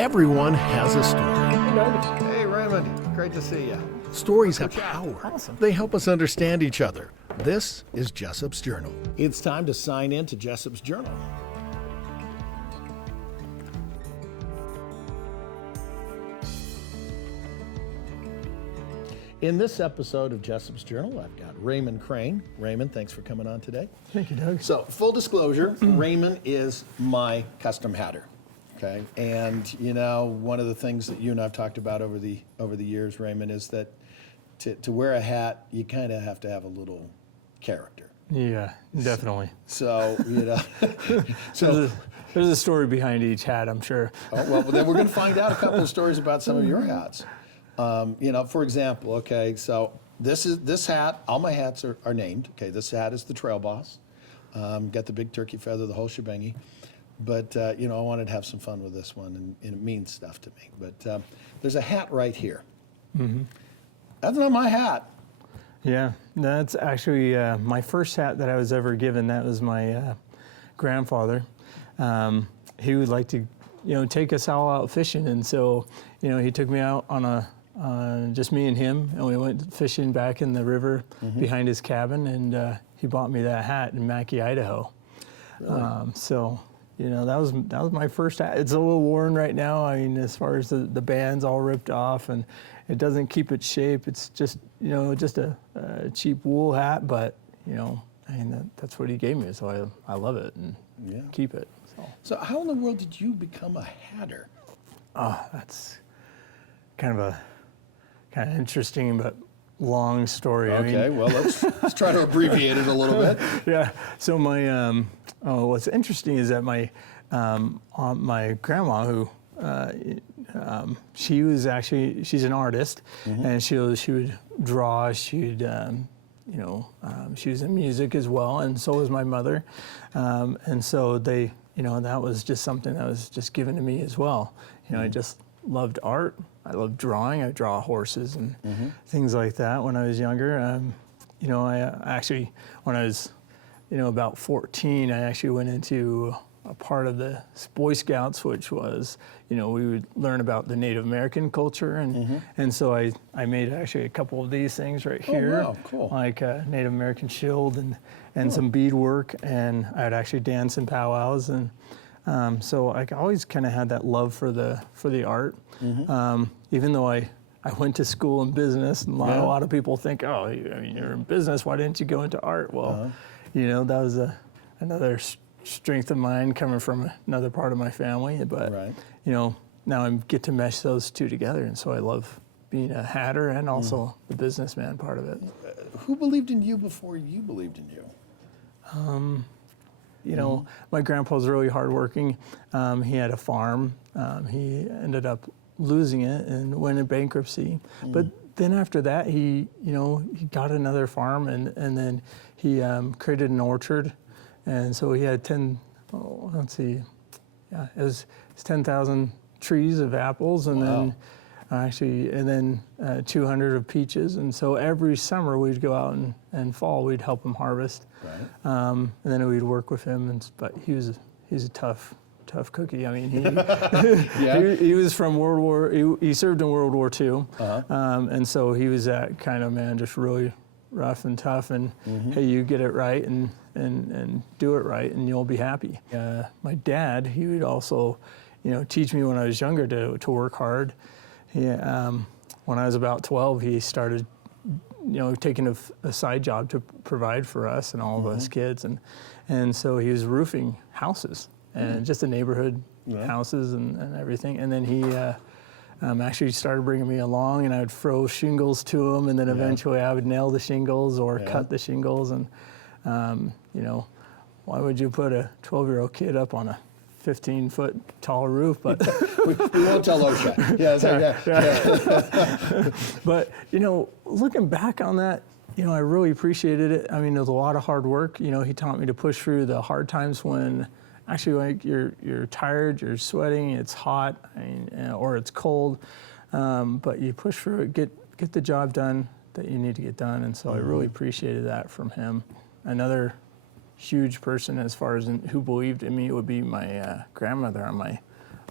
Everyone has a story. Hey, Raymond. Great to see you. Stories have power. Awesome. They help us understand each other. This is Jessop's Journal. It's time to sign in to Jessop's Journal. In this episode of Jessop's Journal, I've got Raymond Crane. Raymond, thanks for coming on today. Thank you, Doug. So, full disclosure, Raymond is my custom hatter. Okay, and you know, one of the things that you and I've talked about over the years, Raymond, is that to wear a hat, you kind of have to have a little character. Yeah, definitely. So, you know, so There's a story behind each hat, I'm sure. oh, well, then we're going to find out a couple of stories about some of your hats. You know, for example, okay, so this hat, all my hats are named. Okay, this hat is the Trail Boss. Got the big turkey feather, the whole shebangy. But, you know, I wanted to have some fun with this one, and it means stuff to me. But there's a hat right here. Mm-hmm. That's not my hat. Yeah, that's actually my first hat that I was ever given. That was my grandfather. He would like to, take us all out fishing. And so, he took me out on just me and him, and we went fishing back in the river behind his cabin, and he bought me that hat in Mackay, Idaho. Really? So, that was my first hat. It's a little worn right now. I mean, as far as the band's all ripped off, and it doesn't keep its shape. It's just, just a cheap wool hat, but, that's what he gave me, so I love it and keep it. So how in the world did you become a hatter? Oh, that's kind of interesting but long story. Okay, well, let's try to abbreviate it a little bit. Yeah. So my what's interesting is that my grandma, who she's an artist, and she would draw. She was in music as well, and so was my mother, and so they. That was just something that was just given to me as well. I just loved art. I loved drawing. I draw horses and things like that when I was younger. I actually, when I was, about 14, I actually went into a part of the Boy Scouts, which was, we would learn about the Native American culture. And so I made actually a couple of these things right here. Oh, wow, cool. Like a Native American shield and some beadwork, and I'd actually dance in powwows, and so I always kind of had that love for the art. Even though I went to school in business, and a lot of people think, oh, you're in business, why didn't you go into art? Well, that was another strength of mine coming from another part of my family, but now I get to mesh those two together, and so I love being a hatter and also the businessman part of it. Who believed in you before you believed in you? My grandpa was really hardworking. He had a farm. He ended up losing it and went in bankruptcy. But then after that, he got another farm, and then he created an orchard. And so he had 10,000 trees of apples, and then 200 of peaches. And so every summer we'd go out and fall, we'd help him harvest. Right. And then we'd work with him, but he's a tough cookie. I mean, he was from World War. He served in World War II, and so he was that kind of man, just really rough and tough. And hey, you get it right and do it right, and you'll be happy. My dad, he would also, teach me when I was younger to work hard. When I was about 12, he started, taking a side job to provide for us and all of us kids, and so he was roofing houses and just the neighborhood houses and everything. And then he actually started bringing me along, and I would throw shingles to him, and then eventually I would nail the shingles or cut the shingles. And why would you put a 12-year-old kid up on a 15-foot tall roof? But we won't tell OSHA. But looking back on that, I really appreciated it. I mean, it was a lot of hard work. He taught me to push through the hard times when actually, like, you're tired, you're sweating, it's hot, or it's cold, but you push through it, get the job done that you need to get done. And so I really appreciated that from him. Another huge person as far as who believed in me would be my grandmother on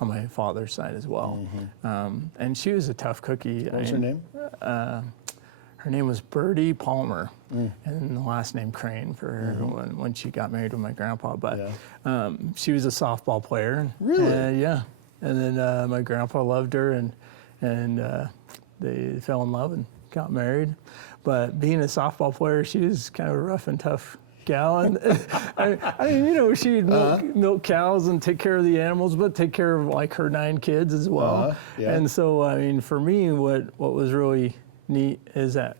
on my father's side as well. And she was a tough cookie. What was her name? Her name was Birdie Palmer, and the last name Crane for her when she got married to my grandpa. But she was a softball player. Really? Yeah. And then my grandpa loved her, and they fell in love and got married. But being a softball player, she was kind of a rough and tough gal. And I mean, you know, she'd milk cows and take care of the animals, but take care of like her 9 kids as well. Yeah. And so, I mean, for me, what was really neat is that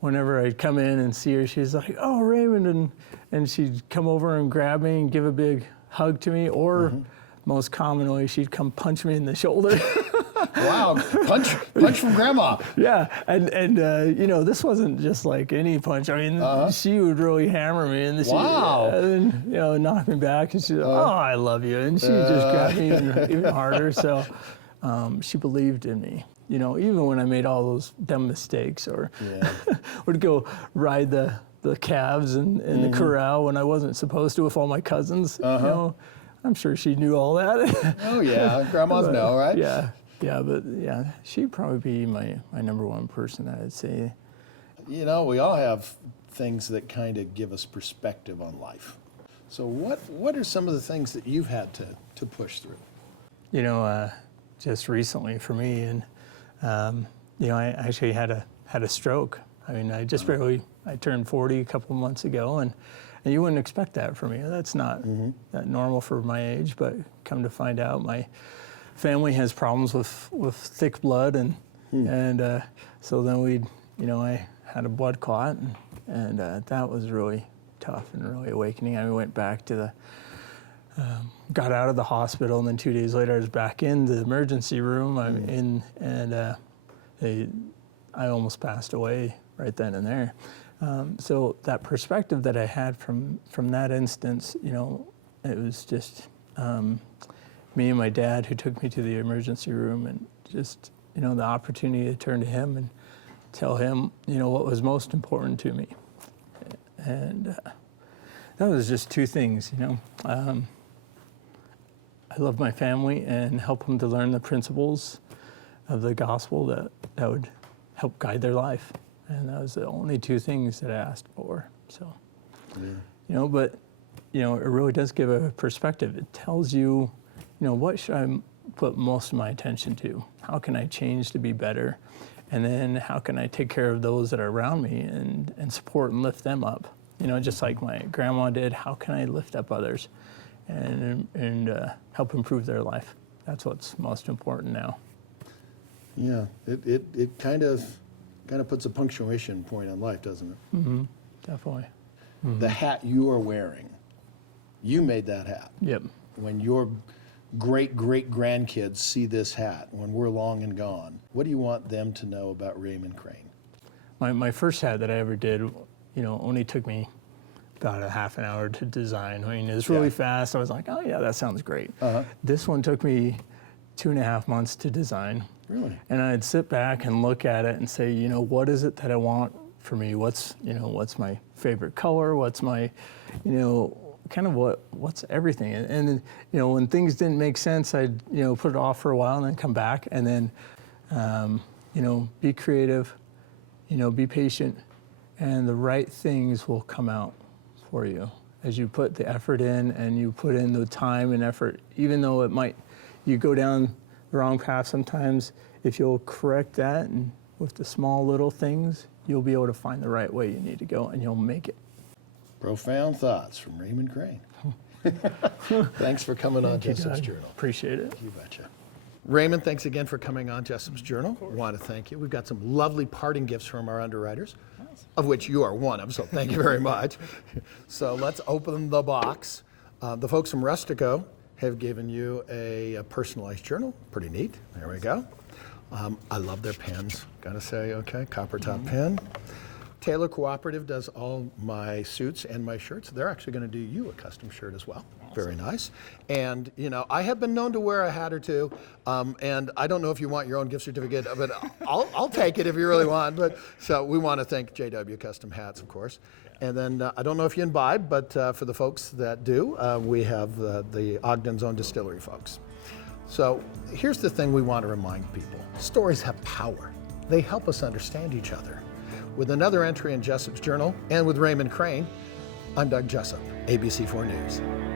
whenever I'd come in and see her, she's like, "Oh, Raymond," and she'd come over and grab me and give a big hug to me, or most commonly, she'd come punch me in the shoulder. Wow, punch from grandma. Yeah, and you know, this wasn't just like any punch. I mean, she would really hammer me, and and you know, knock me back, and she'd, "Oh, I love you," and she just grabbed me even harder. So she believed in me. You know, even when I made all those dumb mistakes, or would go ride the calves in the corral when I wasn't supposed to with all my cousins. You know, I'm sure she knew all that. Oh yeah, grandmas know, right? Yeah, but yeah, she'd probably be my number one person, I'd say. You know, we all have things that kind of give us perspective on life. So what are some of the things that you've had to push through? You know, just recently for me, and you know, I actually had a stroke. I mean, I turned 40 a couple of months ago, and you wouldn't expect that from me. That's not that normal for my age, but come to find out, my family has problems with thick blood, and so then I had a blood clot, and that was really tough and really awakening. I went back to got out of the hospital, and then 2 days later I was back in the emergency room. I almost passed away right then and there. So that perspective that I had from that instance, you know, it was just me and my dad who took me to the emergency room, and just, you know, the opportunity to turn to him and tell him, you know, what was most important to me. And that was just 2 things, you know. I love my family and help them to learn the principles of the gospel that would help guide their life. And that was the only 2 things that I asked for. So, you know, but, you know, it really does give a perspective. It tells you, you know, what should I put most of my attention to? How can I change to be better? And then how can I take care of those that are around me and support and lift them up? You know, just like my grandma did, how can I lift up others and help improve their life? That's what's most important now. Yeah, it kind of puts a punctuation point on life, doesn't it? Mm-hmm. Definitely. The hat you are wearing, you made that hat. Yep. When your great-great-grandkids see this hat, when we're long and gone, what do you want them to know about Raymond Crane? My first hat that I ever did, you know, only took me about a half an hour to design. I mean, it was really fast. I was like, oh yeah, that sounds great. This one took me 2.5 months to design. Really? And I'd sit back and look at it and say, you know, what is it that I want for me? What's my favorite color? What's my, you know, kind of what's everything? And you know, when things didn't make sense, I'd, you know, put it off for a while and then come back, and then, you know, be creative, you know, be patient, and the right things will come out for you as you put the effort in and you put in the time and effort. Even though you go down the wrong path sometimes, if you'll correct that and with the small little things, you'll be able to find the right way you need to go, and you'll make it. Profound thoughts from Raymond Crane. Thanks for coming on Jessop's Journal. Appreciate it. You betcha. Raymond, thanks again for coming on Jessop's Journal. I want to thank you. We've got some lovely parting gifts from our underwriters, of which you are one of, so thank you very much. So let's open the box. The folks from Rustico have given you a personalized journal. Pretty neat. There we go. I love their pens, gotta say, okay, copper top pen. Taylor Cooperative does all my suits and my shirts. They're actually gonna do you a custom shirt as well. Awesome. Very nice. And, you know, I have been known to wear a hat or 2, and I don't know if you want your own gift certificate, but I'll take it if you really want. But so we want to thank JW Custom Hats, of course. And then I don't know if you imbibe, but for the folks that do, we have the Ogden's Own Distillery folks. So here's the thing we want to remind people. Stories have power. They help us understand each other. With another entry in Jessop's Journal and with Raymond Crane, I'm Doug Jessop, ABC4 News.